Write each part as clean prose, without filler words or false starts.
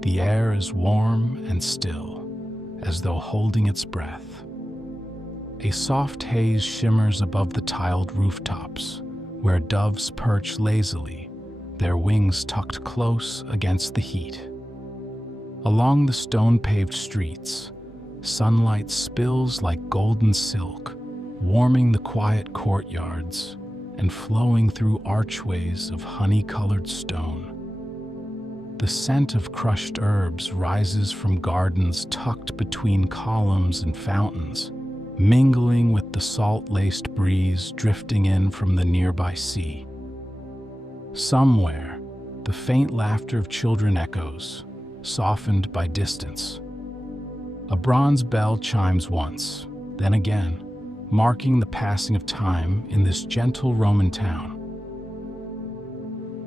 The air is warm and still, as though holding its breath. A soft haze shimmers above the tiled rooftops, where doves perch lazily, their wings tucked close against the heat. Along the stone-paved streets, sunlight spills like golden silk, warming the quiet courtyards and flowing through archways of honey-colored stone. The scent of crushed herbs rises from gardens tucked between columns and fountains, mingling with the salt-laced breeze drifting in from the nearby sea. Somewhere, the faint laughter of children echoes, softened by distance. A bronze bell chimes once, then again, marking the passing of time in this gentle Roman town.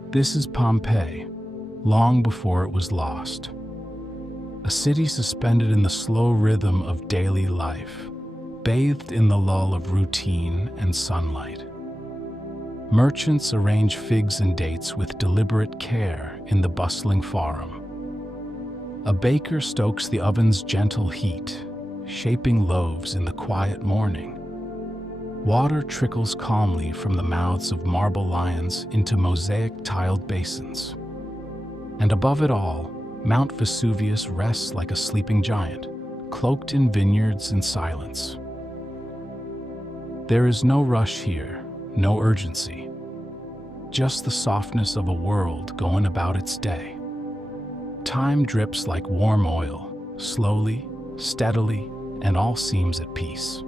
This is Pompeii, long before it was lost. A city suspended in the slow rhythm of daily life, bathed in the lull of routine and sunlight. Merchants arrange figs and dates with deliberate care in the bustling forum. A baker stokes the oven's gentle heat, shaping loaves in the quiet morning. Water trickles calmly from the mouths of marble lions into mosaic-tiled basins. And above it all, Mount Vesuvius rests like a sleeping giant, cloaked in vineyards and silence. There is no rush here, no urgency. Just the softness of a world going about its day. Time drips like warm oil, slowly, steadily, and all seems at peace.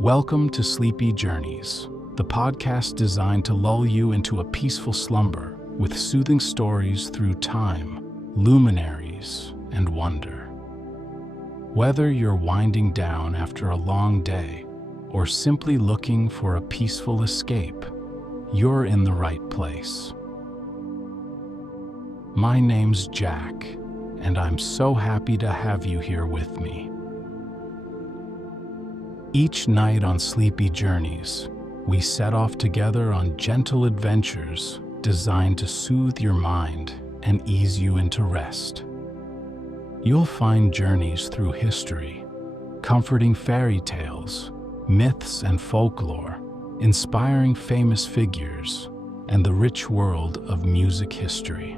Welcome to Sleepy Journeys, the podcast designed to lull you into a peaceful slumber with soothing stories through time, luminaries, and wonder. Whether you're winding down after a long day or simply looking for a peaceful escape, you're in the right place. My name's Jack, and I'm so happy to have you here with me. Each night on Sleepy Journeys, we set off together on gentle adventures designed to soothe your mind and ease you into rest. You'll find journeys through history, comforting fairy tales, myths and folklore, inspiring famous figures, and the rich world of music history.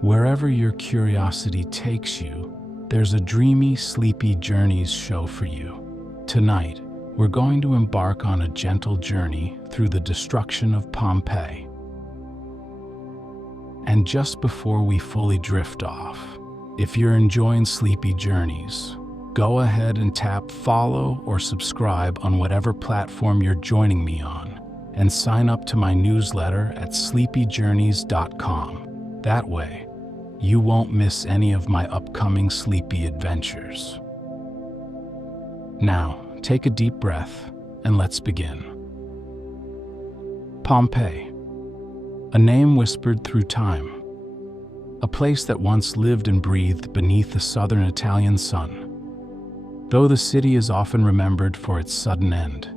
Wherever your curiosity takes you, there's a dreamy, Sleepy Journeys show for you. Tonight, we're going to embark on a gentle journey through the destruction of Pompeii. And just before we fully drift off, if you're enjoying Sleepy Journeys, go ahead and tap follow or subscribe on whatever platform you're joining me on, and sign up to my newsletter at sleepyjourneys.com. That way, you won't miss any of my upcoming sleepy adventures. Now, take a deep breath and let's begin. Pompeii, a name whispered through time, a place that once lived and breathed beneath the southern Italian sun. Though the city is often remembered for its sudden end,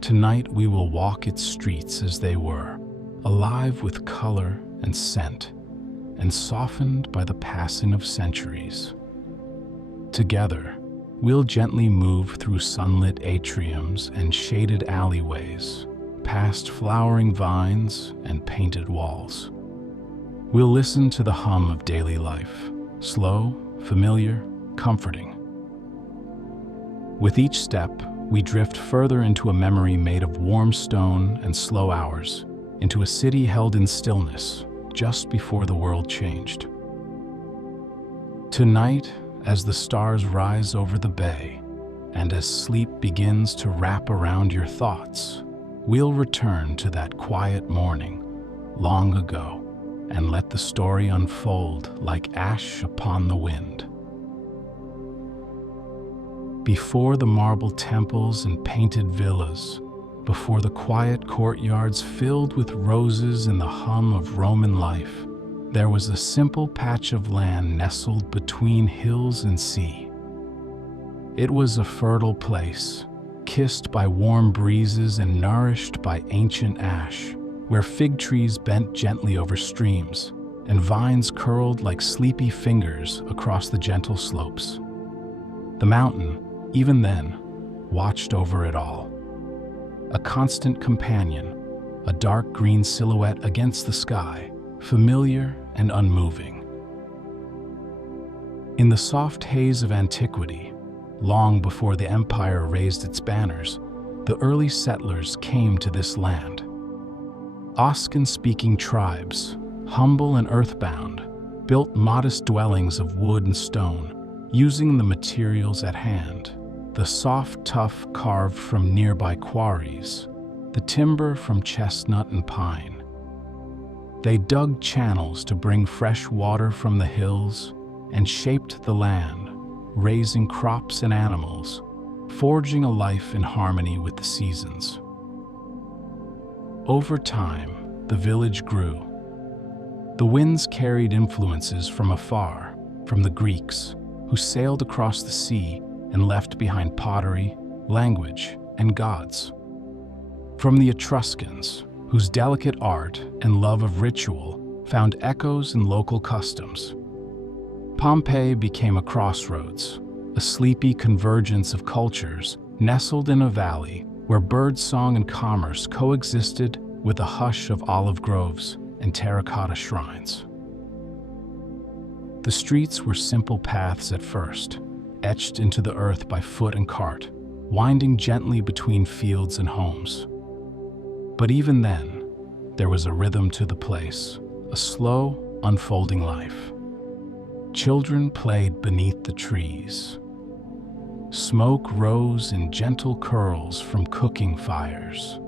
tonight we will walk its streets as they were, alive with color and scent, and softened by the passing of centuries. Together, we'll gently move through sunlit atriums and shaded alleyways, past flowering vines and painted walls. We'll listen to the hum of daily life, slow, familiar, comforting. With each step, we drift further into a memory made of warm stone and slow hours, into a city held in stillness just before the world changed. Tonight, as the stars rise over the bay, and as sleep begins to wrap around your thoughts, we'll return to that quiet morning long ago and let the story unfold like ash upon the wind. Before the marble temples and painted villas, before the quiet courtyards filled with roses and the hum of Roman life, there was a simple patch of land nestled between hills and sea. It was a fertile place, kissed by warm breezes and nourished by ancient ash, where fig trees bent gently over streams, and vines curled like sleepy fingers across the gentle slopes. The mountain, even then, watched over it all. A constant companion, a dark green silhouette against the sky, familiar and unmoving. In the soft haze of antiquity, long before the empire raised its banners, the early settlers came to this land. Oscan-speaking tribes, humble and earthbound, built modest dwellings of wood and stone, using the materials at hand, the soft tuff carved from nearby quarries, the timber from chestnut and pine. They dug channels to bring fresh water from the hills and shaped the land, raising crops and animals, forging a life in harmony with the seasons. Over time, the village grew. The winds carried influences from afar, from the Greeks, who sailed across the sea and left behind pottery, language, and gods. From the Etruscans, whose delicate art and love of ritual found echoes in local customs. Pompeii became a crossroads, a sleepy convergence of cultures nestled in a valley where birdsong and commerce coexisted with a hush of olive groves and terracotta shrines. The streets were simple paths at first, etched into the earth by foot and cart, winding gently between fields and homes. But even then, there was a rhythm to the place, a slow, unfolding life. Children played beneath the trees. Smoke rose in gentle curls from cooking fires.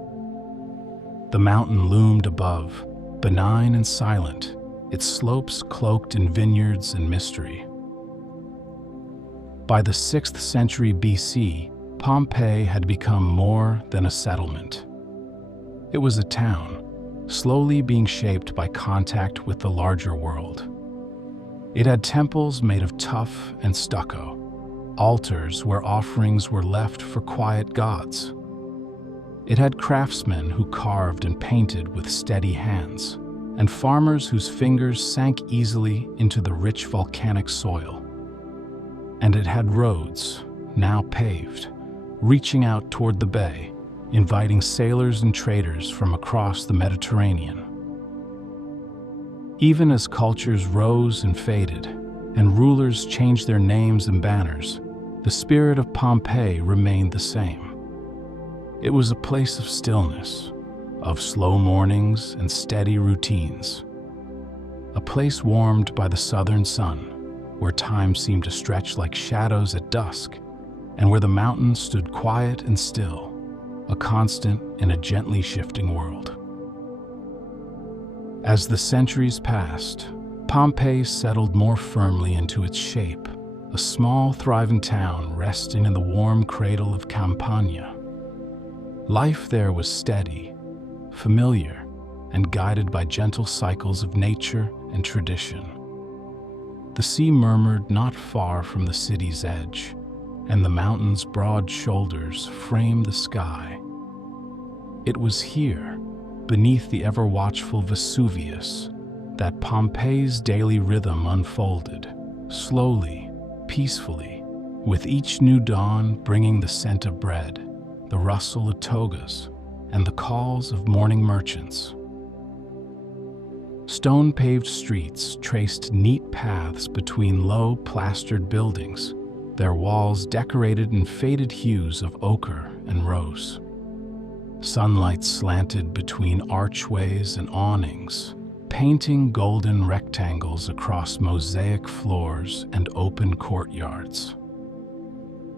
The mountain loomed above, benign and silent, its slopes cloaked in vineyards and mystery. By the 6th century BC, Pompeii had become more than a settlement. It was a town, slowly being shaped by contact with the larger world. It had temples made of tuff and stucco, altars where offerings were left for quiet gods. It had craftsmen who carved and painted with steady hands, and farmers whose fingers sank easily into the rich volcanic soil. And it had roads, now paved, reaching out toward the bay, inviting sailors and traders from across the Mediterranean. Even as cultures rose and faded, and rulers changed their names and banners, the spirit of Pompeii remained the same. It was a place of stillness, of slow mornings and steady routines. A place warmed by the southern sun, where time seemed to stretch like shadows at dusk, and where the mountains stood quiet and still, a constant in a gently shifting world. As the centuries passed, Pompeii settled more firmly into its shape, a small, thriving town resting in the warm cradle of Campania. Life there was steady, familiar, and guided by gentle cycles of nature and tradition. The sea murmured not far from the city's edge, and the mountain's broad shoulders framed the sky. It was here, beneath the ever-watchful Vesuvius, that Pompeii's daily rhythm unfolded, slowly, peacefully, with each new dawn bringing the scent of bread, the rustle of togas, and the calls of morning merchants. Stone-paved streets traced neat paths between low, plastered buildings, their walls decorated in faded hues of ochre and rose. Sunlight slanted between archways and awnings, painting golden rectangles across mosaic floors and open courtyards.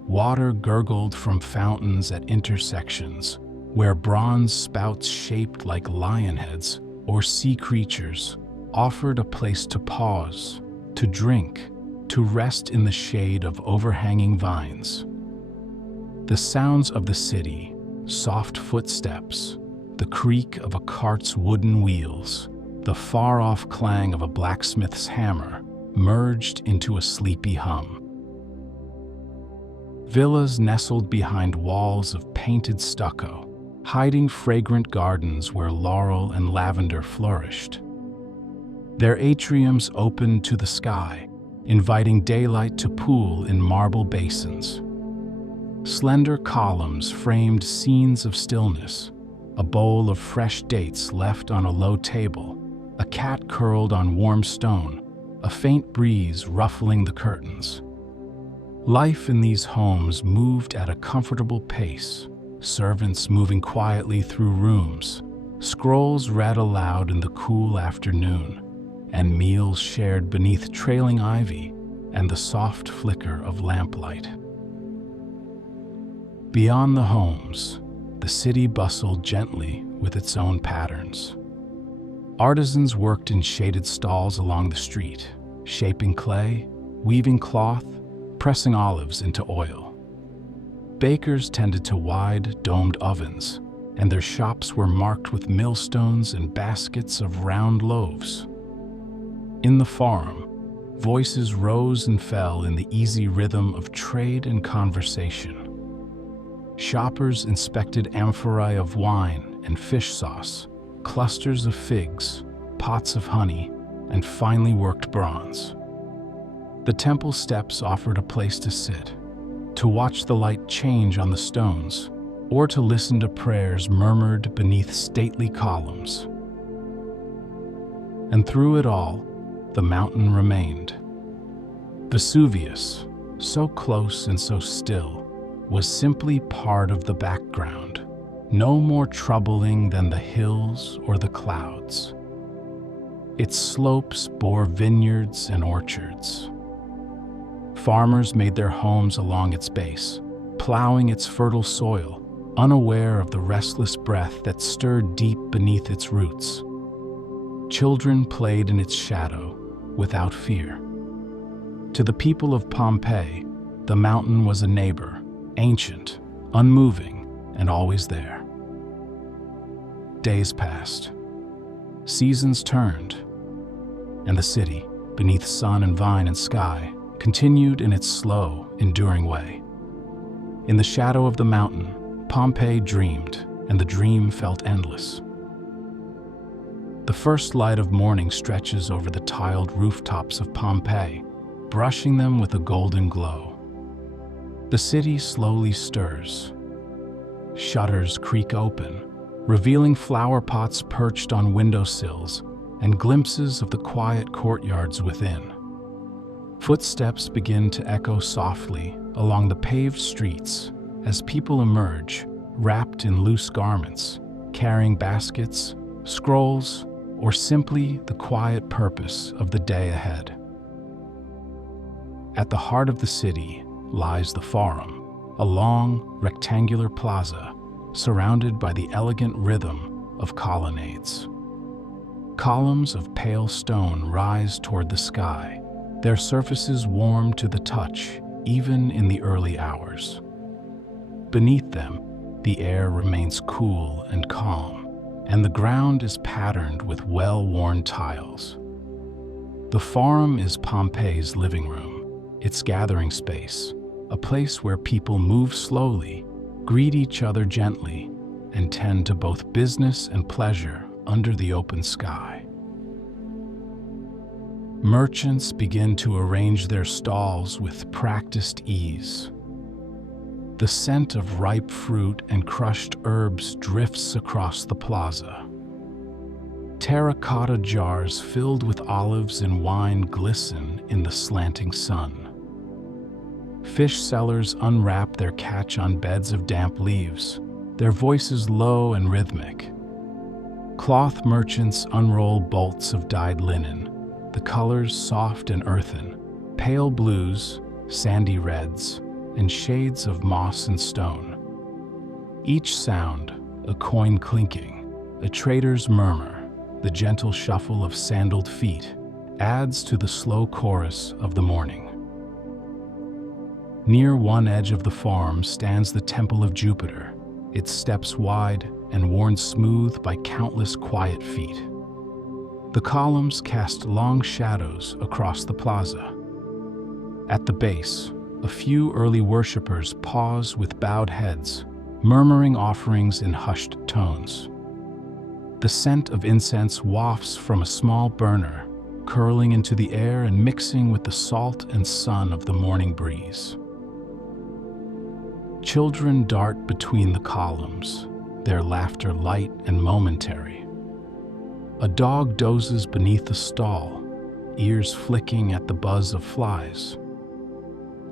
Water gurgled from fountains at intersections, where bronze spouts shaped like lion heads or sea creatures offered a place to pause, to drink, to rest in the shade of overhanging vines. The sounds of the city, soft footsteps, the creak of a cart's wooden wheels, the far-off clang of a blacksmith's hammer, merged into a sleepy hum. Villas nestled behind walls of painted stucco, hiding fragrant gardens where laurel and lavender flourished. Their atriums opened to the sky, inviting daylight to pool in marble basins. Slender columns framed scenes of stillness, a bowl of fresh dates left on a low table, a cat curled on warm stone, a faint breeze ruffling the curtains. Life in these homes moved at a comfortable pace, servants moving quietly through rooms, scrolls read aloud in the cool afternoon, and meals shared beneath trailing ivy and the soft flicker of lamplight. Beyond the homes, the city bustled gently with its own patterns. Artisans worked in shaded stalls along the street, shaping clay, weaving cloth, pressing olives into oil. Bakers tended to wide, domed ovens, and their shops were marked with millstones and baskets of round loaves. In the forum, voices rose and fell in the easy rhythm of trade and conversation. Shoppers inspected amphorae of wine and fish sauce, clusters of figs, pots of honey, and finely worked bronze. The temple steps offered a place to sit, to watch the light change on the stones, or to listen to prayers murmured beneath stately columns. And through it all, the mountain remained. Vesuvius, so close and so still, was simply part of the background, no more troubling than the hills or the clouds. Its slopes bore vineyards and orchards. Farmers made their homes along its base, plowing its fertile soil, unaware of the restless breath that stirred deep beneath its roots. Children played in its shadow, without fear. To the people of Pompeii, the mountain was a neighbor, ancient, unmoving, and always there. Days passed. Seasons turned, and the city, beneath sun and vine and sky, continued in its slow, enduring way. In the shadow of the mountain, Pompeii dreamed, and the dream felt endless. The first light of morning stretches over the tiled rooftops of Pompeii, brushing them with a golden glow. The city slowly stirs. Shutters creak open, revealing flower pots perched on windowsills and glimpses of the quiet courtyards within. Footsteps begin to echo softly along the paved streets as people emerge, wrapped in loose garments, carrying baskets, scrolls, or simply the quiet purpose of the day ahead. At the heart of the city lies the Forum, a long, rectangular plaza surrounded by the elegant rhythm of colonnades. Columns of pale stone rise toward the sky, their surfaces warm to the touch even in the early hours. Beneath them, the air remains cool and calm, and the ground is patterned with well-worn tiles. The Forum is Pompeii's living room, its gathering space, a place where people move slowly, greet each other gently, and tend to both business and pleasure under the open sky. Merchants begin to arrange their stalls with practiced ease. The scent of ripe fruit and crushed herbs drifts across the plaza. Terracotta jars filled with olives and wine glisten in the slanting sun. Fish sellers unwrap their catch on beds of damp leaves, their voices low and rhythmic. Cloth merchants unroll bolts of dyed linen, the colors soft and earthen, pale blues, sandy reds, and shades of moss and stone. Each sound, a coin clinking, a trader's murmur, the gentle shuffle of sandaled feet, adds to the slow chorus of the morning. Near one edge of the farm stands the Temple of Jupiter, its steps wide and worn smooth by countless quiet feet. The columns cast long shadows across the plaza. At the base, a few early worshippers pause with bowed heads, murmuring offerings in hushed tones. The scent of incense wafts from a small burner, curling into the air and mixing with the salt and sun of the morning breeze. Children dart between the columns, their laughter light and momentary. A dog dozes beneath a stall, ears flicking at the buzz of flies.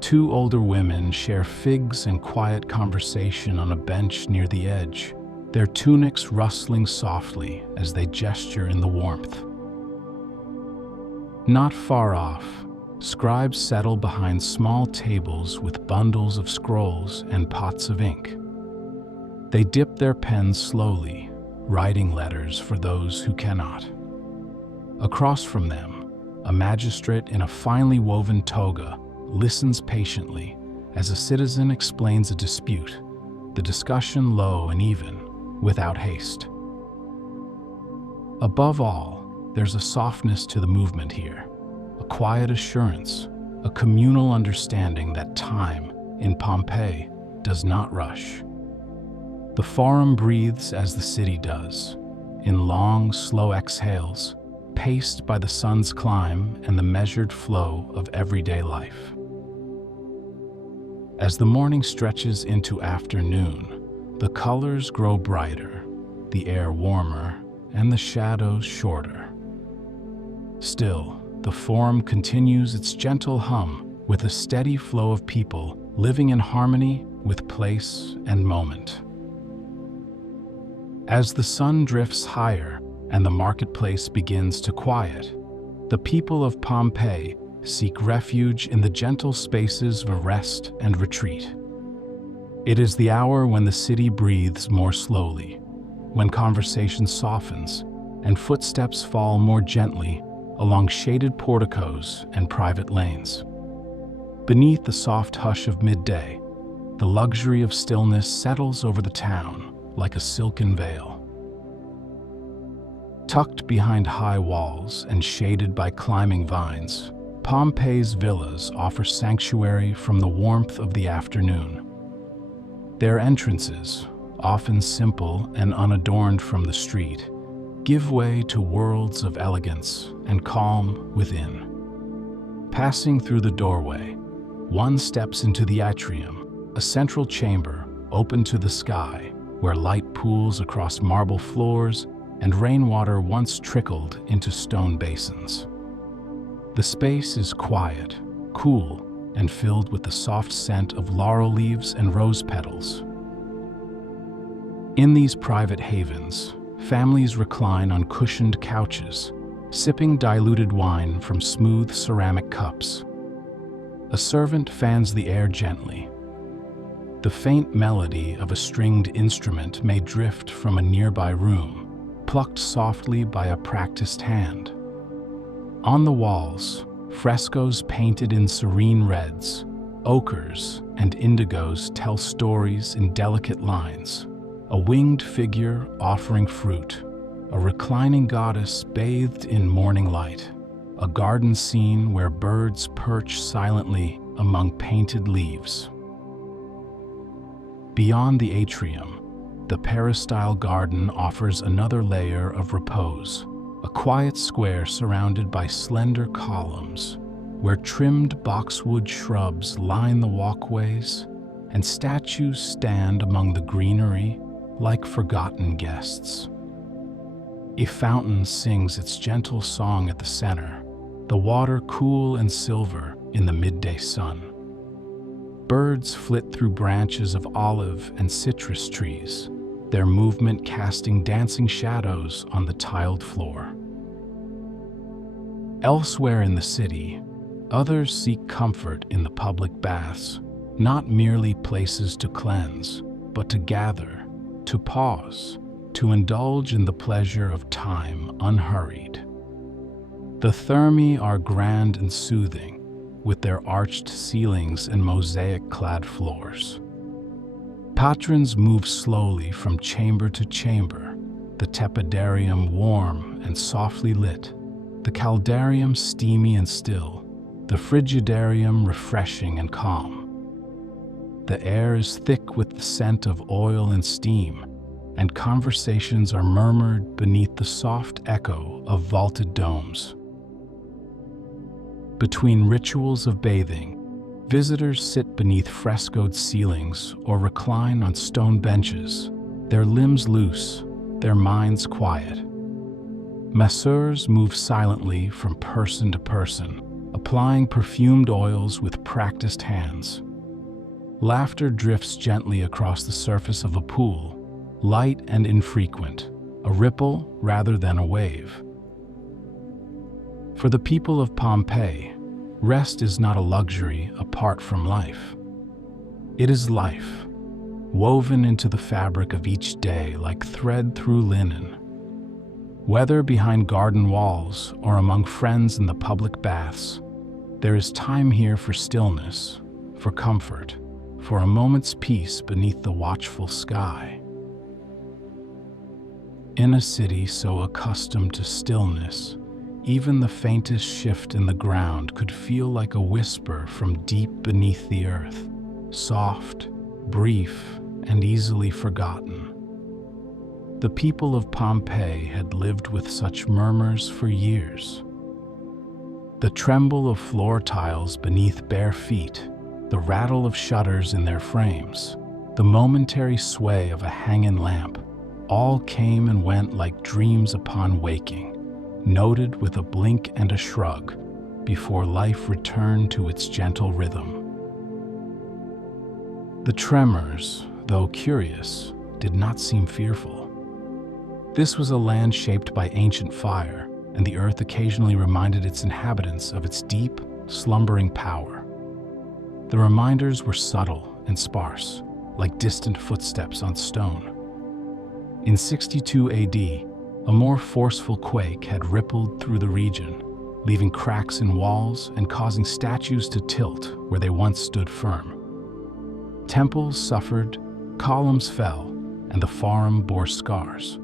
Two older women share figs and quiet conversation on a bench near the edge, their tunics rustling softly as they gesture in the warmth. Not far off, scribes settle behind small tables with bundles of scrolls and pots of ink. They dip their pens slowly, writing letters for those who cannot. Across from them, a magistrate in a finely woven toga listens patiently as a citizen explains a dispute, the discussion low and even, without haste. Above all, there's a softness to the movement here, a quiet assurance, a communal understanding that time in Pompeii does not rush. The forum breathes as the city does, in long, slow exhales, paced by the sun's climb and the measured flow of everyday life. As the morning stretches into afternoon, the colors grow brighter, the air warmer, and the shadows shorter. Still, the forum continues its gentle hum with a steady flow of people living in harmony with place and moment. As the sun drifts higher and the marketplace begins to quiet, the people of Pompeii seek refuge in the gentle spaces of rest and retreat. It is the hour when the city breathes more slowly, when conversation softens and footsteps fall more gently along shaded porticos and private lanes. Beneath the soft hush of midday, the luxury of stillness settles over the town like a silken veil. Tucked behind high walls and shaded by climbing vines, Pompeii's villas offer sanctuary from the warmth of the afternoon. Their entrances, often simple and unadorned from the street, give way to worlds of elegance and calm within. Passing through the doorway, one steps into the atrium, a central chamber open to the sky, where light pools across marble floors and rainwater once trickled into stone basins. The space is quiet, cool, and filled with the soft scent of laurel leaves and rose petals. In these private havens, families recline on cushioned couches, sipping diluted wine from smooth ceramic cups. A servant fans the air gently. The faint melody of a stringed instrument may drift from a nearby room, plucked softly by a practiced hand. On the walls, frescoes painted in serene reds, ochres, and indigos tell stories in delicate lines. A winged figure offering fruit, a reclining goddess bathed in morning light, a garden scene where birds perch silently among painted leaves. Beyond the atrium, the peristyle garden offers another layer of repose, a quiet square surrounded by slender columns, where trimmed boxwood shrubs line the walkways and statues stand among the greenery like forgotten guests. A fountain sings its gentle song at the center, the water cool and silver in the midday sun. Birds flit through branches of olive and citrus trees, their movement casting dancing shadows on the tiled floor. Elsewhere in the city, others seek comfort in the public baths, not merely places to cleanse, but to gather, to pause, to indulge in the pleasure of time unhurried. The thermae are grand and soothing, with their arched ceilings and mosaic-clad floors. Patrons move slowly from chamber to chamber, the tepidarium warm and softly lit, the caldarium steamy and still, the frigidarium refreshing and calm. The air is thick with the scent of oil and steam, and conversations are murmured beneath the soft echo of vaulted domes. Between rituals of bathing, visitors sit beneath frescoed ceilings or recline on stone benches, their limbs loose, their minds quiet. Masseurs move silently from person to person, applying perfumed oils with practiced hands. Laughter drifts gently across the surface of a pool, light and infrequent, a ripple rather than a wave. For the people of Pompeii, rest is not a luxury apart from life. It is life, woven into the fabric of each day like thread through linen. Whether behind garden walls or among friends in the public baths, there is time here for stillness, for comfort, for a moment's peace beneath the watchful sky. In a city so accustomed to stillness, even the faintest shift in the ground could feel like a whisper from deep beneath the earth, soft, brief, and easily forgotten. The people of Pompeii had lived with such murmurs for years. The tremble of floor tiles beneath bare feet, the rattle of shutters in their frames, the momentary sway of a hanging lamp, all came and went like dreams upon waking, noted with a blink and a shrug, before life returned to its gentle rhythm. The tremors, though curious, did not seem fearful. This was a land shaped by ancient fire, and the earth occasionally reminded its inhabitants of its deep, slumbering power. The reminders were subtle and sparse, like distant footsteps on stone. In 62 AD, a more forceful quake had rippled through the region, leaving cracks in walls and causing statues to tilt where they once stood firm. Temples suffered, columns fell, and the Forum bore scars.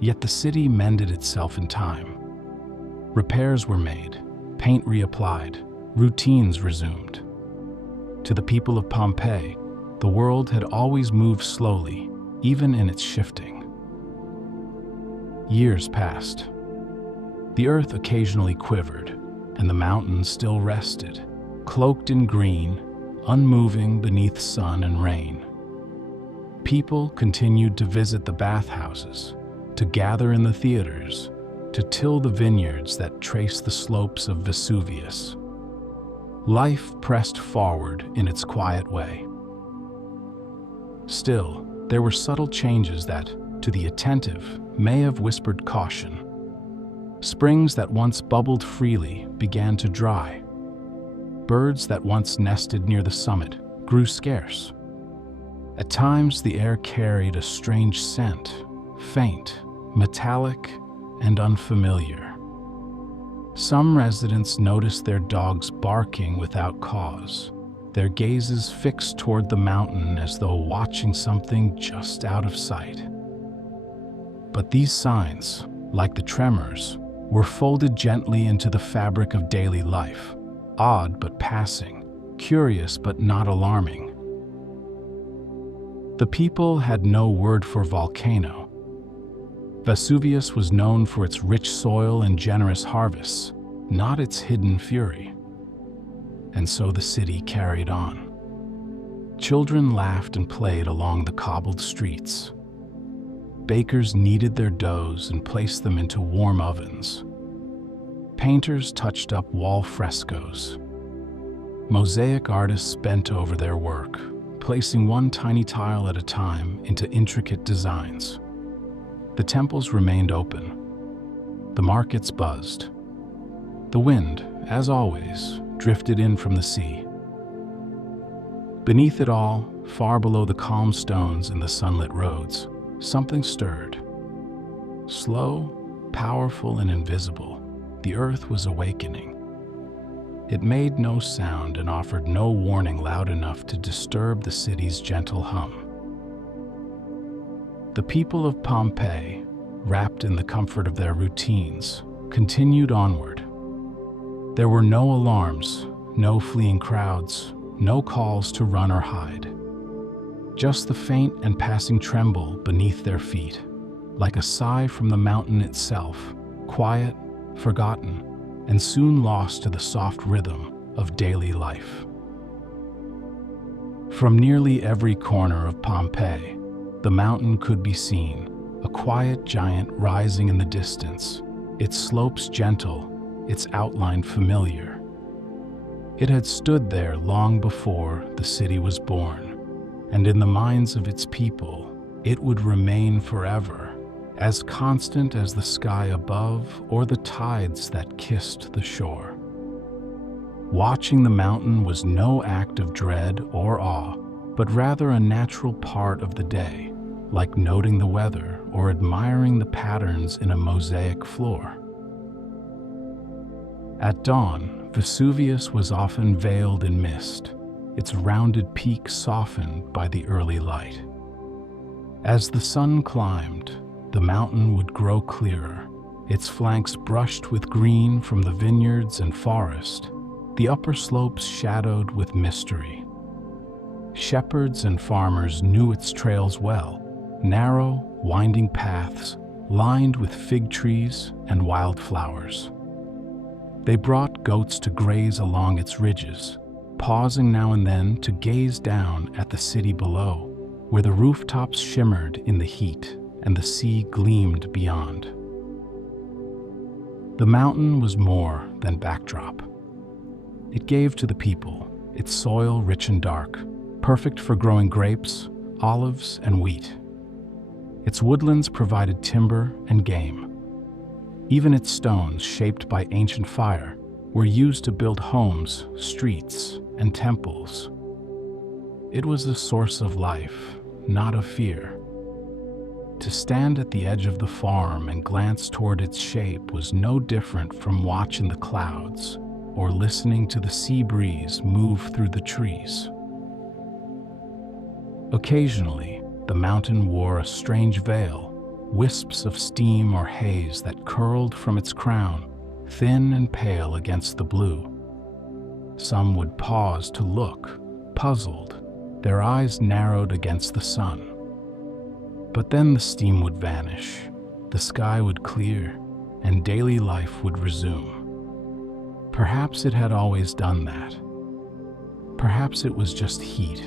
Yet the city mended itself in time. Repairs were made, paint reapplied, routines resumed. To the people of Pompeii, the world had always moved slowly, even in its shifting. Years passed. The earth occasionally quivered, and the mountains still rested, cloaked in green, unmoving beneath sun and rain. People continued to visit the bathhouses, to gather in the theaters, to till the vineyards that trace the slopes of Vesuvius. Life pressed forward in its quiet way. Still, there were subtle changes that, to the attentive, may have whispered caution. Springs that once bubbled freely began to dry. Birds that once nested near the summit grew scarce. At times, the air carried a strange scent, faint, metallic, and unfamiliar. Some residents noticed their dogs barking without cause, their gazes fixed toward the mountain as though watching something just out of sight. But these signs, like the tremors, were folded gently into the fabric of daily life, odd but passing, curious but not alarming. The people had no word for volcano. Vesuvius was known for its rich soil and generous harvests, not its hidden fury. And so the city carried on. Children laughed and played along the cobbled streets. Bakers kneaded their doughs and placed them into warm ovens. Painters touched up wall frescoes. Mosaic artists bent over their work, placing one tiny tile at a time into intricate designs. The temples remained open. The markets buzzed. The wind, as always, drifted in from the sea. Beneath it all, far below the calm stones and the sunlit roads, something stirred. Slow, powerful, and invisible, the earth was awakening. It made no sound and offered no warning loud enough to disturb the city's gentle hum. The people of Pompeii, wrapped in the comfort of their routines, continued onward. There were no alarms, no fleeing crowds, no calls to run or hide. Just the faint and passing tremble beneath their feet, like a sigh from the mountain itself, quiet, forgotten, and soon lost to the soft rhythm of daily life. From nearly every corner of Pompeii, the mountain could be seen, a quiet giant rising in the distance, its slopes gentle, its outline familiar. It had stood there long before the city was born, and in the minds of its people, it would remain forever, as constant as the sky above or the tides that kissed the shore. Watching the mountain was no act of dread or awe, but rather a natural part of the day, like noting the weather or admiring the patterns in a mosaic floor. At dawn, Vesuvius was often veiled in mist, its rounded peak softened by the early light. As the sun climbed, the mountain would grow clearer, its flanks brushed with green from the vineyards and forest, the upper slopes shadowed with mystery. Shepherds and farmers knew its trails well, narrow, winding paths lined with fig trees and wildflowers. They brought goats to graze along its ridges, pausing now and then to gaze down at the city below, where the rooftops shimmered in the heat and the sea gleamed beyond. The mountain was more than backdrop. It gave to the people its soil rich and dark, perfect for growing grapes, olives, and wheat. Its woodlands provided timber and game. Even its stones, shaped by ancient fire, were used to build homes, streets, and temples. It was a source of life, not of fear. To stand at the edge of the farm and glance toward its shape was no different from watching the clouds or listening to the sea breeze move through the trees. Occasionally, the mountain wore a strange veil, wisps of steam or haze that curled from its crown, thin and pale against the blue. Some would pause to look, puzzled, their eyes narrowed against the sun. But then the steam would vanish, the sky would clear, and daily life would resume. Perhaps it had always done that. Perhaps it was just heat,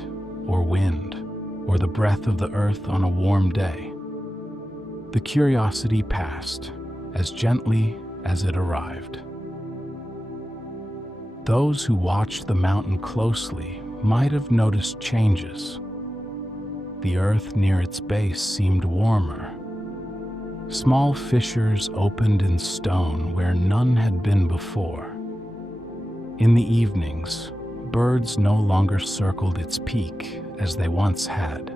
or wind, or the breath of the earth on a warm day. The curiosity passed, as gently as it arrived. Those who watched the mountain closely might have noticed changes. The earth near its base seemed warmer. Small fissures opened in stone where none had been before. In the evenings, birds no longer circled its peak as they once had,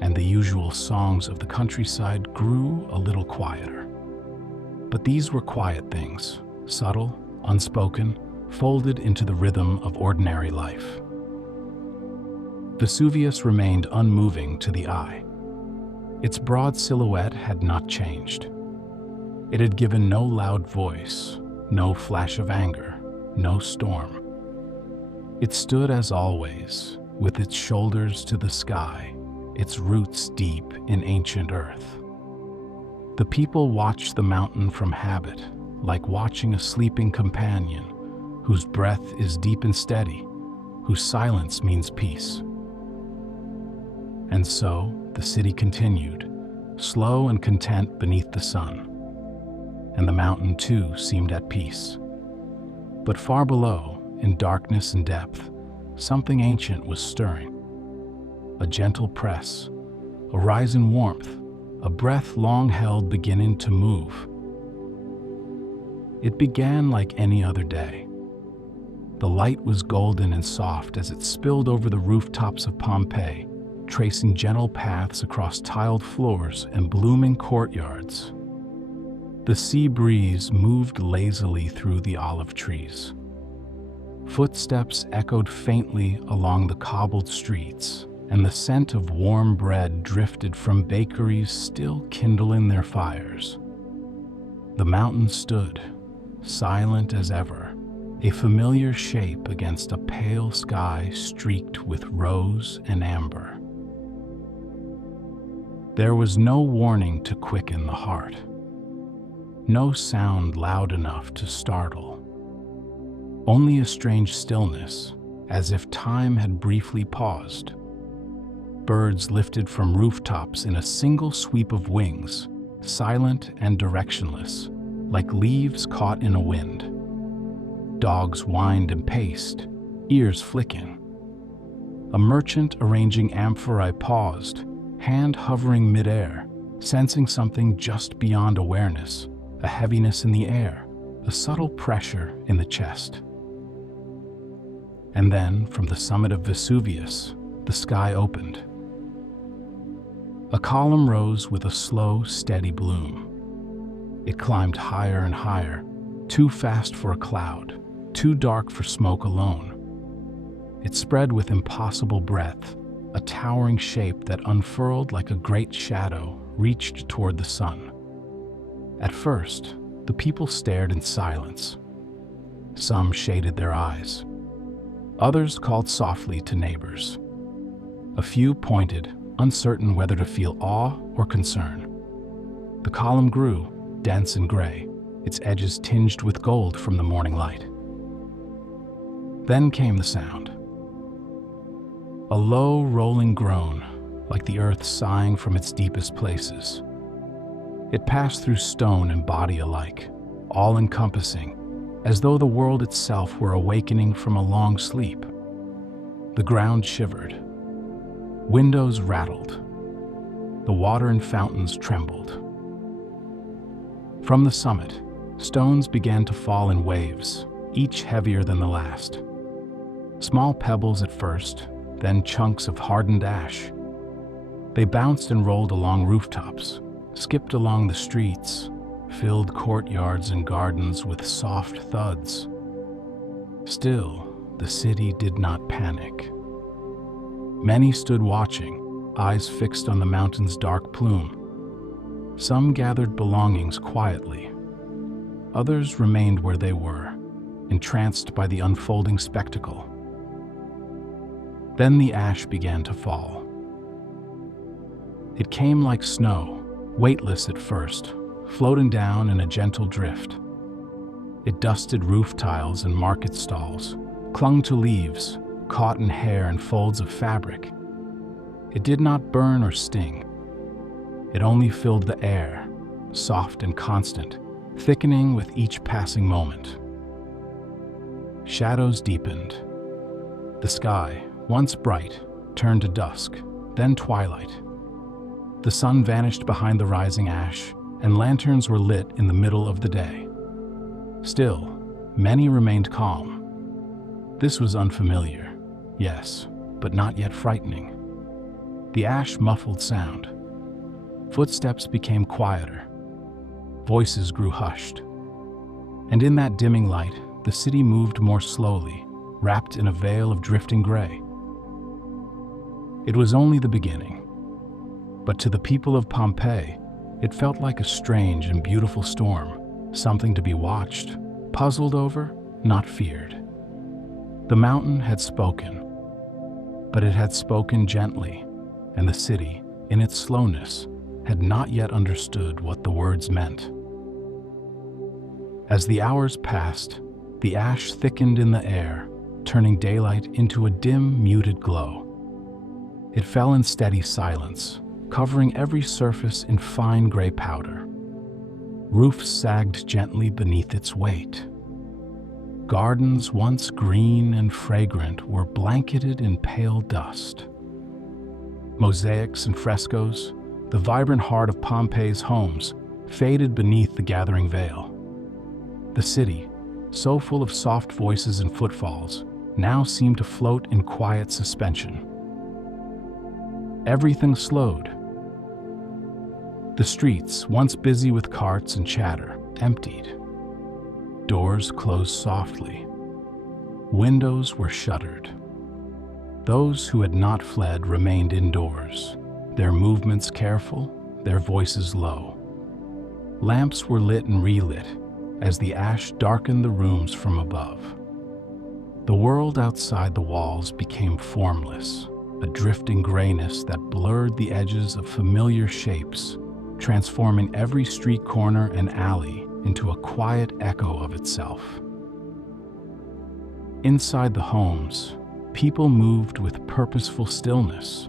and the usual songs of the countryside grew a little quieter. But these were quiet things, subtle, unspoken, folded into the rhythm of ordinary life. Vesuvius remained unmoving to the eye. Its broad silhouette had not changed. It had given no loud voice, no flash of anger, no storm. It stood as always, with its shoulders to the sky, its roots deep in ancient earth. The people watched the mountain from habit, like watching a sleeping companion, whose breath is deep and steady, whose silence means peace. And so the city continued, slow and content beneath the sun. And the mountain too seemed at peace. But far below, in darkness and depth, something ancient was stirring. A gentle press, a rise in warmth, a breath long held beginning to move. It began like any other day. The light was golden and soft as it spilled over the rooftops of Pompeii, tracing gentle paths across tiled floors and blooming courtyards. The sea breeze moved lazily through the olive trees. Footsteps echoed faintly along the cobbled streets, and the scent of warm bread drifted from bakeries still kindling their fires. The mountain stood, silent as ever, a familiar shape against a pale sky streaked with rose and amber. There was no warning to quicken the heart, no sound loud enough to startle. only a strange stillness, as if time had briefly paused. Birds lifted from rooftops in a single sweep of wings, silent and directionless, like leaves caught in a wind. Dogs whined and paced, ears flicking. A merchant arranging amphorae paused, hand hovering midair, sensing something just beyond awareness, a heaviness in the air, a subtle pressure in the chest. And then, from the summit of Vesuvius, the sky opened. A column rose with a slow, steady bloom. It climbed higher and higher, too fast for a cloud, too dark for smoke alone. It spread with impossible breadth, a towering shape that unfurled like a great shadow reached toward the sun. At first, the people stared in silence. Some shaded their eyes. Others called softly to neighbors. A few pointed, uncertain whether to feel awe or concern. The column grew, dense and gray, its edges tinged with gold from the morning light. Then came the sound. A low, rolling groan, like the earth sighing from its deepest places. It passed through stone and body alike, all-encompassing, as though the world itself were awakening from a long sleep. The ground shivered. Windows rattled. The water in fountains trembled. From the summit, stones began to fall in waves, each heavier than the last. Small pebbles at first, then chunks of hardened ash. They bounced and rolled along rooftops, skipped along the streets, filled courtyards and gardens with soft thuds. Still, the city did not panic. Many stood watching, eyes fixed on the mountain's dark plume. Some gathered belongings quietly. Others remained where they were, entranced by the unfolding spectacle. Then the ash began to fall. It came like snow, weightless at first, floating down in a gentle drift. It dusted roof tiles and market stalls, clung to leaves, caught in hair and folds of fabric. It did not burn or sting. It only filled the air, soft and constant, thickening with each passing moment. Shadows deepened. The sky, once bright, turned to dusk, then twilight. The sun vanished behind the rising ash, and lanterns were lit in the middle of the day. Still, many remained calm. This was unfamiliar, yes, but not yet frightening. The ash muffled sound. Footsteps became quieter. Voices grew hushed. And in that dimming light, the city moved more slowly, wrapped in a veil of drifting gray. It was only the beginning. But to the people of Pompeii, it felt like a strange and beautiful storm, something to be watched, puzzled over, not feared. The mountain had spoken, but it had spoken gently, and the city, in its slowness, had not yet understood what the words meant. As the hours passed, the ash thickened in the air, turning daylight into a dim, muted glow. It fell in steady silence, covering every surface in fine gray powder. Roofs sagged gently beneath its weight. Gardens once green and fragrant were blanketed in pale dust. Mosaics and frescoes, the vibrant heart of Pompeii's homes, faded beneath the gathering veil. The city, so full of soft voices and footfalls, now seemed to float in quiet suspension. Everything slowed. The streets, once busy with carts and chatter, emptied. Doors closed softly. Windows were shuttered. Those who had not fled remained indoors, their movements careful, their voices low. Lamps were lit and relit as the ash darkened the rooms from above. The world outside the walls became formless, a drifting grayness that blurred the edges of familiar shapes, transforming every street corner and alley into a quiet echo of itself. Inside the homes, people moved with purposeful stillness.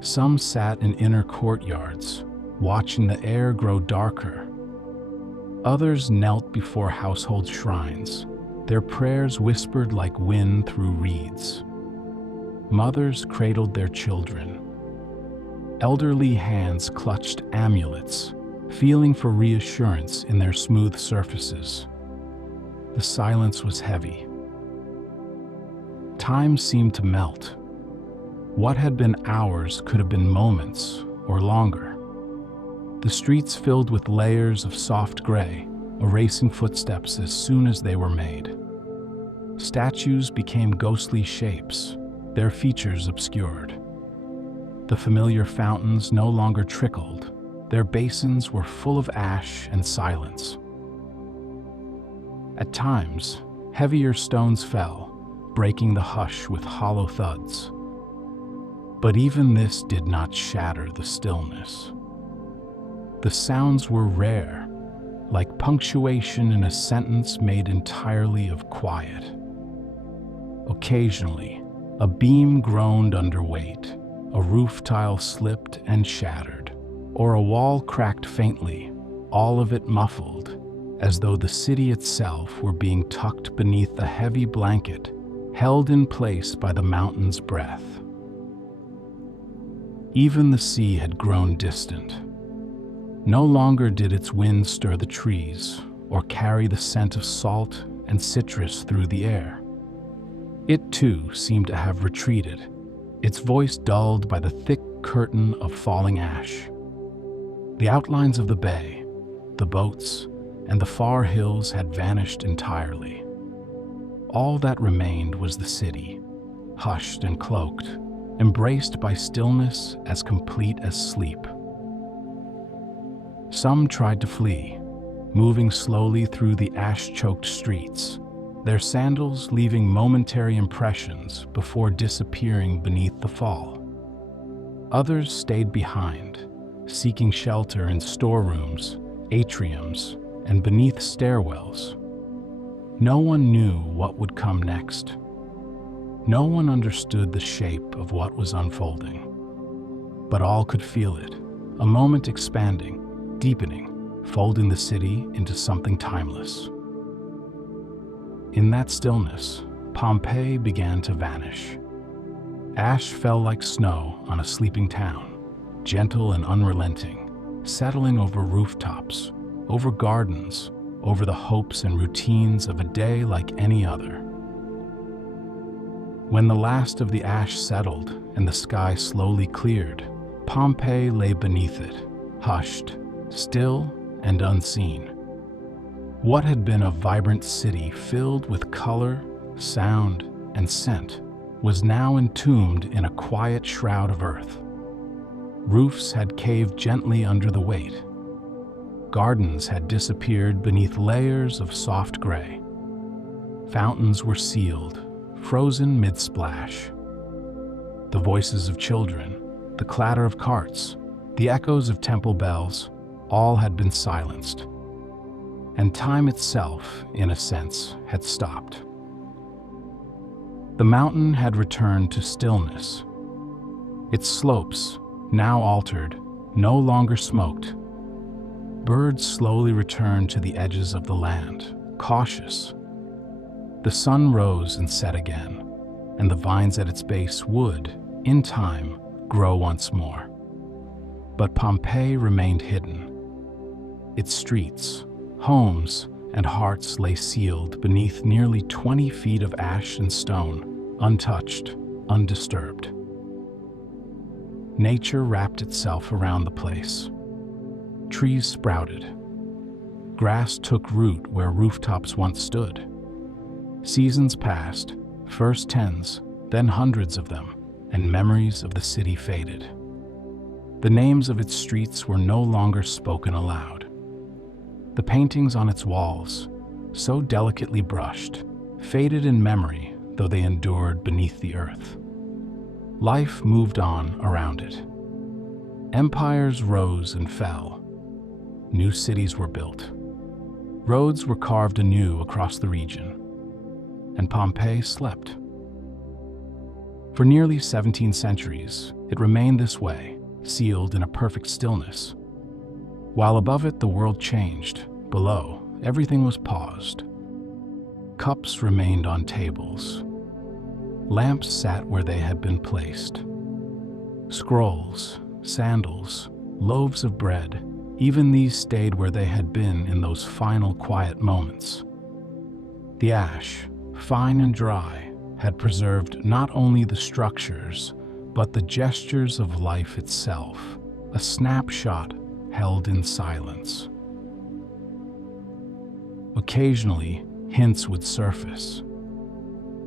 Some sat in inner courtyards, watching the air grow darker. Others knelt before household shrines, their prayers whispered like wind through reeds. Mothers cradled their children. Elderly hands clutched amulets, feeling for reassurance in their smooth surfaces. The silence was heavy. Time seemed to melt. What had been hours could have been moments or longer. The streets filled with layers of soft gray, erasing footsteps as soon as they were made. Statues became ghostly shapes, their features obscured. The familiar fountains no longer trickled. Their basins were full of ash and silence. At times, heavier stones fell, breaking the hush with hollow thuds. But even this did not shatter the stillness. The sounds were rare, like punctuation in a sentence made entirely of quiet. Occasionally, a beam groaned under weight, a roof tile slipped and shattered, or a wall cracked faintly, all of it muffled, as though the city itself were being tucked beneath a heavy blanket, held in place by the mountain's breath. Even the sea had grown distant. No longer did its wind stir the trees or carry the scent of salt and citrus through the air. It too seemed to have retreated, its voice dulled by the thick curtain of falling ash. The outlines of the bay, the boats, and the far hills had vanished entirely. All that remained was the city, hushed and cloaked, embraced by stillness as complete as sleep. Some tried to flee, moving slowly through the ash-choked streets, their sandals leaving momentary impressions before disappearing beneath the fall. Others stayed behind, seeking shelter in storerooms, atriums, and beneath stairwells. No one knew what would come next. No one understood the shape of what was unfolding. But all could feel it, a moment expanding, deepening, folding the city into something timeless. In that stillness, Pompeii began to vanish. Ash fell like snow on a sleeping town, gentle and unrelenting, settling over rooftops, over gardens, over the hopes and routines of a day like any other. When the last of the ash settled and the sky slowly cleared, Pompeii lay beneath it, hushed, still and unseen. What had been a vibrant city filled with color, sound, and scent was now entombed in a quiet shroud of earth. Roofs had caved gently under the weight. Gardens had disappeared beneath layers of soft gray. Fountains were sealed, frozen mid-splash. The voices of children, the clatter of carts, the echoes of temple bells, all had been silenced. And time itself, in a sense, had stopped. The mountain had returned to stillness. Its slopes, now altered, no longer smoked. Birds slowly returned to the edges of the land, cautious. The sun rose and set again, and the vines at its base would, in time, grow once more. But Pompeii remained hidden. Its streets, homes, and hearts lay sealed beneath nearly 20 feet of ash and stone, untouched, undisturbed. Nature wrapped itself around the place. Trees sprouted. Grass took root where rooftops once stood. Seasons passed, first tens, then hundreds of them, and memories of the city faded. The names of its streets were no longer spoken aloud. The paintings on its walls, so delicately brushed, faded in memory though they endured beneath the earth. Life moved on around it. Empires rose and fell. New cities were built. Roads were carved anew across the region. And and Pompeii slept. For nearly 17 centuries, it remained this way, sealed in a perfect stillness. While above it the world changed, below everything was paused. Cups remained on tables. Lamps sat where they had been placed. Scrolls, sandals, loaves of bread, even these stayed where they had been in those final quiet moments. The ash, fine and dry, had preserved not only the structures, but the gestures of life itself, a snapshot held in silence. Occasionally, hints would surface.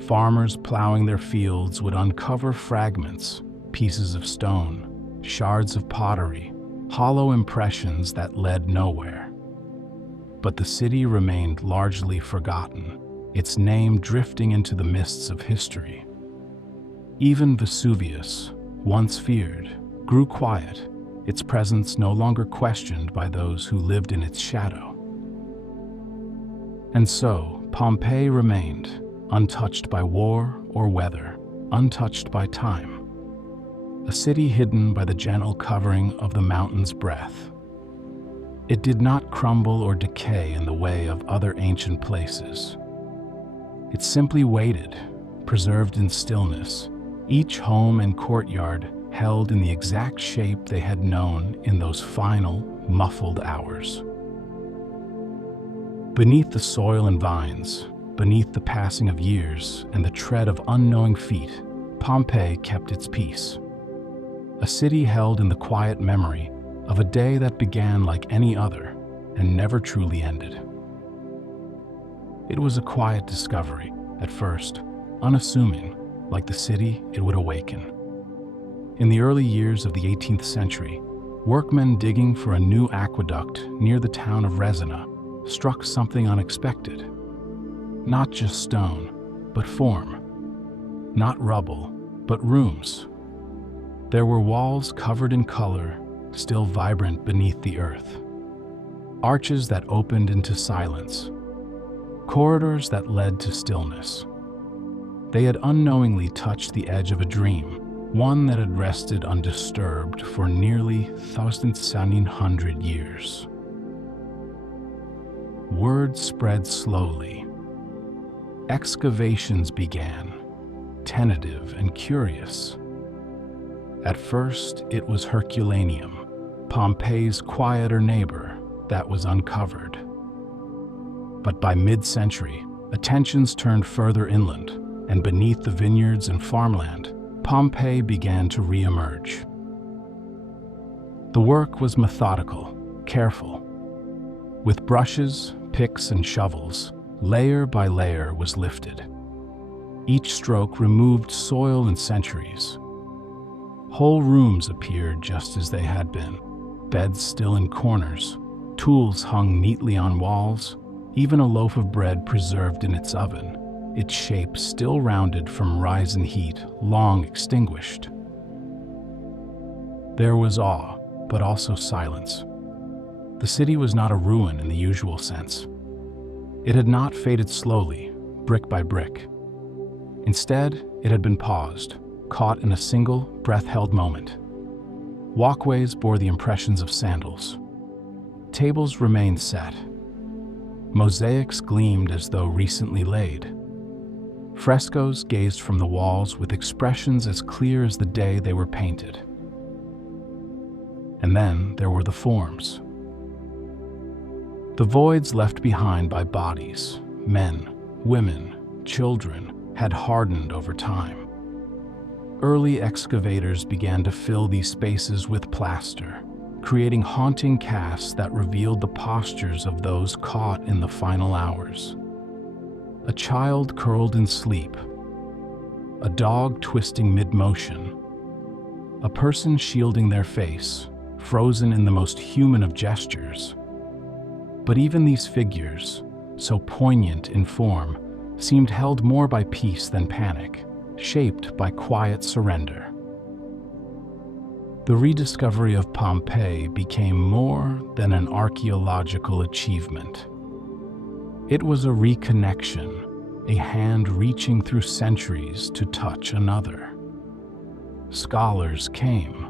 Farmers plowing their fields would uncover fragments, pieces of stone, shards of pottery, hollow impressions that led nowhere. But the city remained largely forgotten, its name drifting into the mists of history. Even Vesuvius, once feared, grew quiet, its presence no longer questioned by those who lived in its shadow. And so, Pompeii remained, untouched by war or weather, untouched by time. A city hidden by the gentle covering of the mountain's breath. It did not crumble or decay in the way of other ancient places. It simply waited, preserved in stillness, each home and courtyard held in the exact shape they had known in those final, muffled hours. Beneath the soil and vines, beneath the passing of years and the tread of unknowing feet, Pompeii kept its peace. A city held in the quiet memory of a day that began like any other and never truly ended. It was a quiet discovery, at first, unassuming, like the city it would awaken. In the early years of the 18th century, workmen digging for a new aqueduct near the town of Resina struck something unexpected. Not just stone, but form. Not rubble, but rooms. There were walls covered in color, still vibrant beneath the earth. Arches that opened into silence. Corridors that led to stillness. They had unknowingly touched the edge of a dream, one that had rested undisturbed for nearly 1,700 years. Word spread slowly. Excavations began, tentative and curious. At first, it was Herculaneum, Pompeii's quieter neighbor, that was uncovered. But by mid-century, attentions turned further inland, and beneath the vineyards and farmland, Pompeii began to re-emerge. The work was methodical, careful. With brushes, picks, and shovels, layer by layer was lifted. Each stroke removed soil and centuries. Whole rooms appeared just as they had been, beds still in corners, tools hung neatly on walls, even a loaf of bread preserved in its oven, its shape still rounded from rise and heat long extinguished. There was awe, but also silence. The city was not a ruin in the usual sense. It had not faded slowly, brick by brick. Instead, it had been paused, caught in a single, breath-held moment. Walkways bore the impressions of sandals. Tables remained set. Mosaics gleamed as though recently laid. Frescoes gazed from the walls with expressions as clear as the day they were painted. And then there were the forms. The voids left behind by bodies, men, women, children, had hardened over time. Early excavators began to fill these spaces with plaster, creating haunting casts that revealed the postures of those caught in the final hours. A child curled in sleep, a dog twisting mid-motion, a person shielding their face, frozen in the most human of gestures. But even these figures, so poignant in form, seemed held more by peace than panic, shaped by quiet surrender. The rediscovery of Pompeii became more than an archaeological achievement. It was a reconnection, a hand reaching through centuries to touch another. Scholars came.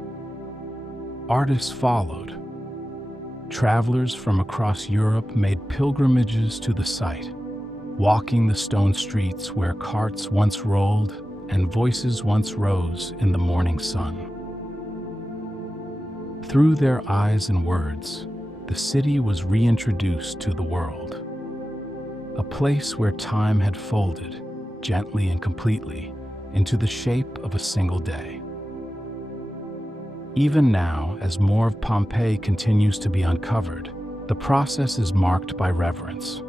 Artists followed. Travelers from across Europe made pilgrimages to the site, walking the stone streets where carts once rolled and voices once rose in the morning sun. Through their eyes and words, the city was reintroduced to the world. A place where time had folded, gently and completely, into the shape of a single day. Even now, as more of Pompeii continues to be uncovered, the process is marked by reverence.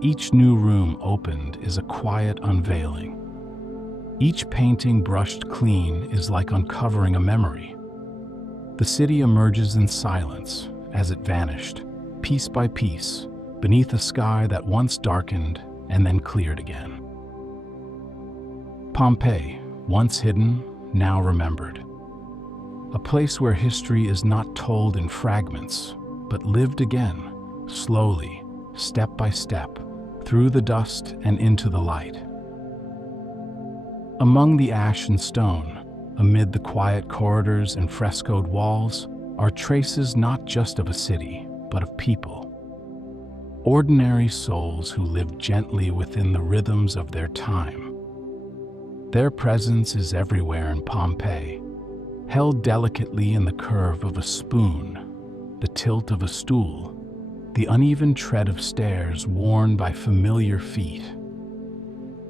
Each new room opened is a quiet unveiling. Each painting brushed clean is like uncovering a memory. The city emerges in silence as it vanished, piece by piece, beneath a sky that once darkened and then cleared again. Pompeii, once hidden, now remembered. A place where history is not told in fragments, but lived again, slowly, step by step, through the dust and into the light. Among the ash and stone, amid the quiet corridors and frescoed walls, are traces not just of a city, but of people. Ordinary souls who lived gently within the rhythms of their time. Their presence is everywhere in Pompeii, held delicately in the curve of a spoon, the tilt of a stool, the uneven tread of stairs worn by familiar feet.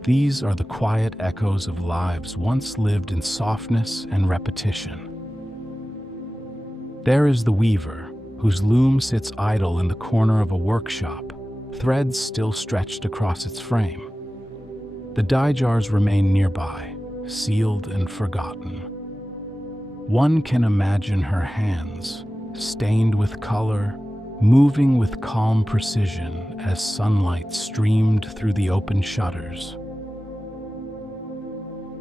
These are the quiet echoes of lives once lived in softness and repetition. There is the weaver, whose loom sits idle in the corner of a workshop, threads still stretched across its frame. The dye jars remain nearby, sealed and forgotten. One can imagine her hands, stained with color, moving with calm precision as sunlight streamed through the open shutters.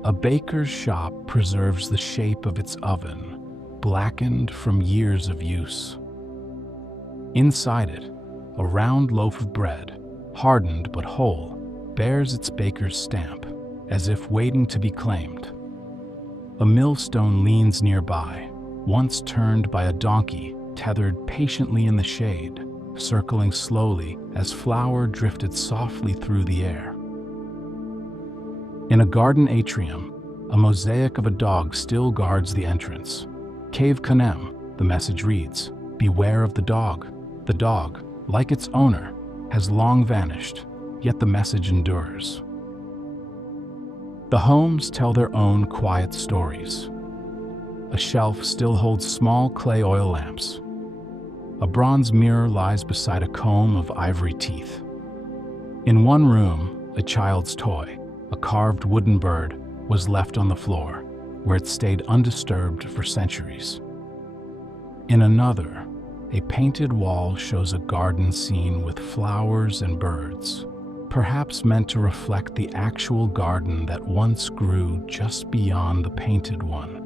A baker's shop preserves the shape of its oven, blackened from years of use. Inside it, a round loaf of bread, hardened but whole, bears its baker's stamp, as if waiting to be claimed. A millstone leans nearby, once turned by a donkey tethered patiently in the shade, circling slowly as flour drifted softly through the air. In a garden atrium, a mosaic of a dog still guards the entrance. Cave Canem, the message reads, "Beware of the dog." The dog, like its owner, has long vanished, yet the message endures. The homes tell their own quiet stories. A shelf still holds small clay oil lamps. A bronze mirror lies beside a comb of ivory teeth. In one room, a child's toy, a carved wooden bird, was left on the floor, where it stayed undisturbed for centuries. In another, a painted wall shows a garden scene with flowers and birds, perhaps meant to reflect the actual garden that once grew just beyond the painted one.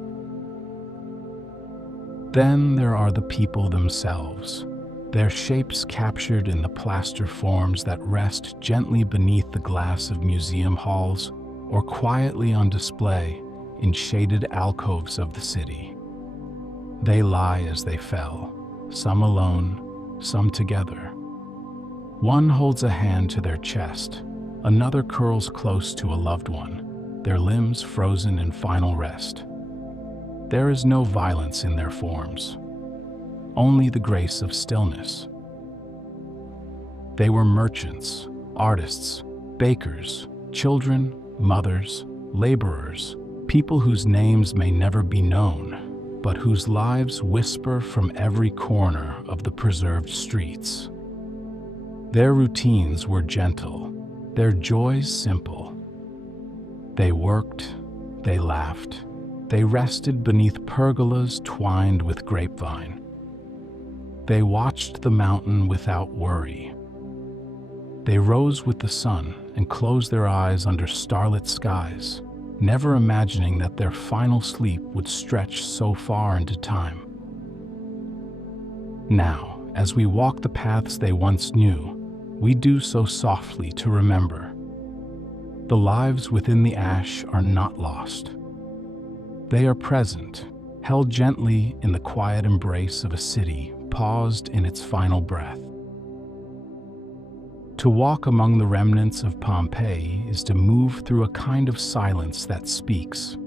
Then there are the people themselves, their shapes captured in the plaster forms that rest gently beneath the glass of museum halls or quietly on display in shaded alcoves of the city. They lie as they fell, some alone, some together. One holds a hand to their chest, another curls close to a loved one, their limbs frozen in final rest. There is no violence in their forms, only the grace of stillness. They were merchants, artists, bakers, children, mothers, laborers, people whose names may never be known, but whose lives whisper from every corner of the preserved streets. Their routines were gentle, their joys simple. They worked, they laughed, they rested beneath pergolas twined with grapevine. They watched the mountain without worry. They rose with the sun and closed their eyes under starlit skies, never imagining that their final sleep would stretch so far into time. Now, as we walk the paths they once knew, we do so softly to remember. The lives within the ash are not lost. They are present, held gently in the quiet embrace of a city paused in its final breath. To walk among the remnants of Pompeii is to move through a kind of silence that speaks,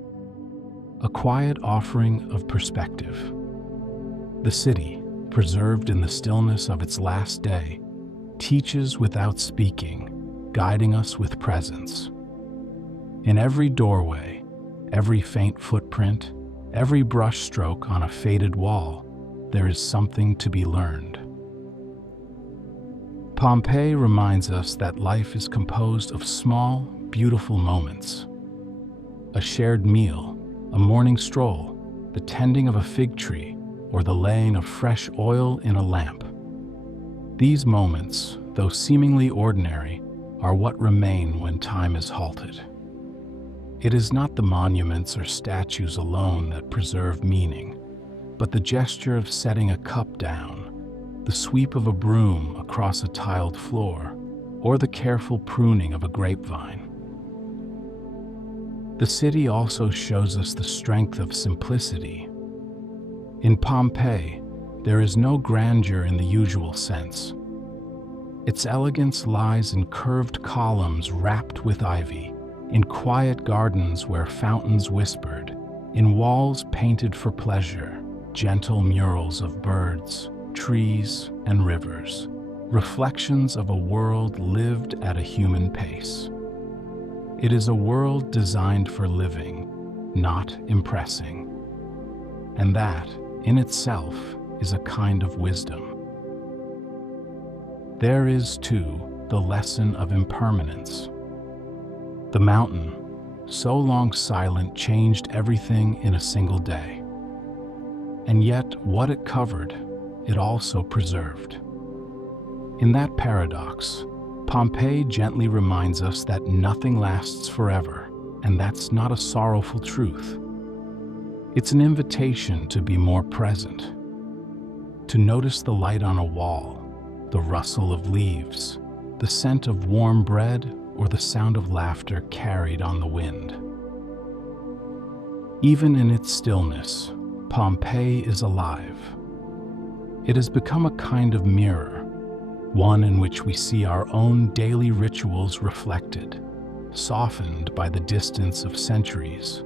a quiet offering of perspective. The city, preserved in the stillness of its last day, teaches without speaking, guiding us with presence. In every doorway, every faint footprint, every brushstroke on a faded wall, there is something to be learned. Pompeii reminds us that life is composed of small, beautiful moments. A shared meal, a morning stroll, the tending of a fig tree, or the laying of fresh oil in a lamp. These moments, though seemingly ordinary, are what remain when time is halted. It is not the monuments or statues alone that preserve meaning, but the gesture of setting a cup down, the sweep of a broom across a tiled floor, or the careful pruning of a grapevine. The city also shows us the strength of simplicity. In Pompeii, there is no grandeur in the usual sense. Its elegance lies in curved columns wrapped with ivy, in quiet gardens where fountains whispered, in walls painted for pleasure, gentle murals of birds, trees, and rivers, reflections of a world lived at a human pace. It is a world designed for living, not impressing. And that, in itself, is a kind of wisdom. There is, too, the lesson of impermanence. The mountain, so long silent, changed everything in a single day. And yet, what it covered, it also preserved. In that paradox, Pompeii gently reminds us that nothing lasts forever, and that's not a sorrowful truth. It's an invitation to be more present, to notice the light on a wall, the rustle of leaves, the scent of warm bread, or the sound of laughter carried on the wind. Even in its stillness, Pompeii is alive. It has become a kind of mirror, one in which we see our own daily rituals reflected, softened by the distance of centuries.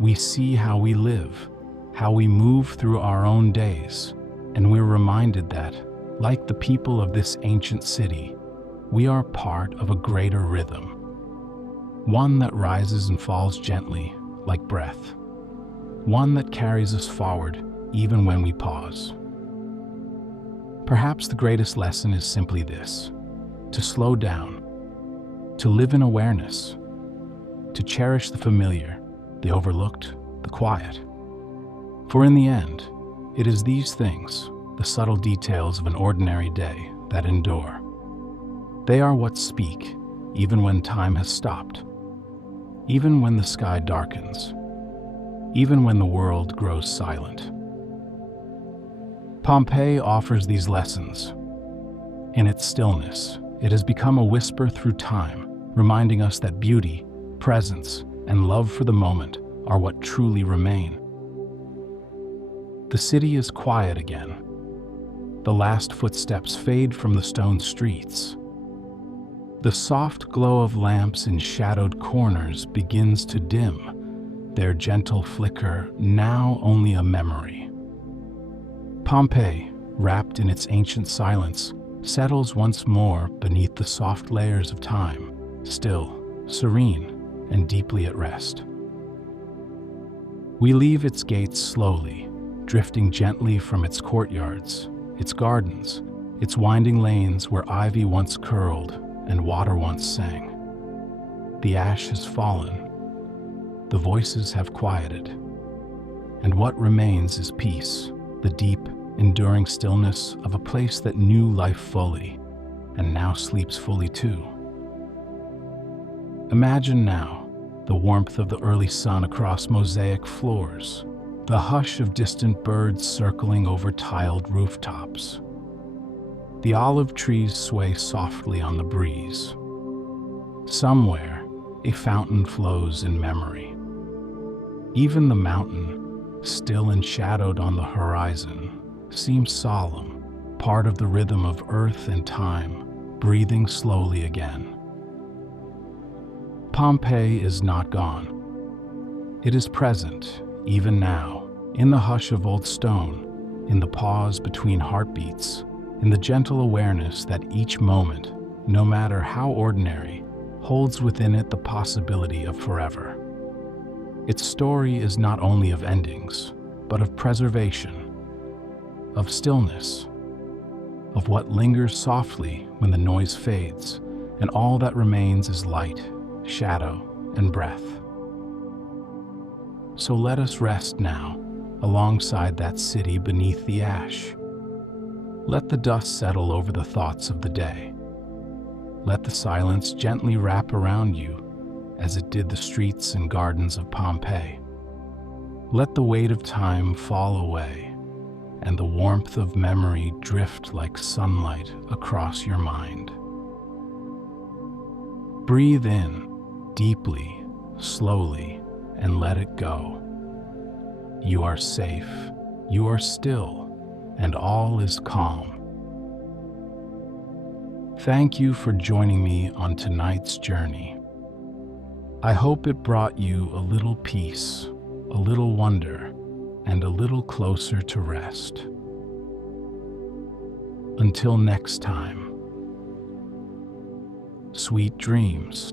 We see how we live, how we move through our own days, and we're reminded that, like the people of this ancient city, we are part of a greater rhythm, one that rises and falls gently, like breath, one that carries us forward even when we pause. Perhaps the greatest lesson is simply this: to slow down, to live in awareness, to cherish the familiar, the overlooked, the quiet. For in the end, it is these things, the subtle details of an ordinary day, that endure. They are what speak, even when time has stopped, even when the sky darkens, even when the world grows silent. Pompeii offers these lessons. In its stillness, it has become a whisper through time, reminding us that beauty, presence, and love for the moment are what truly remain. The city is quiet again. The last footsteps fade from the stone streets. The soft glow of lamps in shadowed corners begins to dim, their gentle flicker now only a memory. Pompeii, wrapped in its ancient silence, settles once more beneath the soft layers of time, still, serene, and deeply at rest. We leave its gates slowly, drifting gently from its courtyards, its gardens, its winding lanes where ivy once curled and water once sang. The ash has fallen, the voices have quieted, and what remains is peace, the deep, enduring stillness of a place that knew life fully, and now sleeps fully too. Imagine now the warmth of the early sun across mosaic floors, the hush of distant birds circling over tiled rooftops. The olive trees sway softly on the breeze. Somewhere, a fountain flows in memory. Even the mountain, still and shadowed on the horizon, seems solemn, part of the rhythm of earth and time, breathing slowly again. Pompeii is not gone. It is present, even now, in the hush of old stone, in the pause between heartbeats, in the gentle awareness that each moment, no matter how ordinary, holds within it the possibility of forever. Its story is not only of endings, but of preservation, of stillness, of what lingers softly when the noise fades, and all that remains is light, shadow, and breath. So let us rest now, alongside that city beneath the ash. Let the dust settle over the thoughts of the day. Let the silence gently wrap around you, as it did the streets and gardens of Pompeii. Let the weight of time fall away, and the warmth of memory drift like sunlight across your mind. Breathe in, deeply, slowly, and let it go. You are safe, you are still, and all is calm. Thank you for joining me on tonight's journey. I hope it brought you a little peace, a little wonder, and a little closer to rest. Until next time, sweet dreams.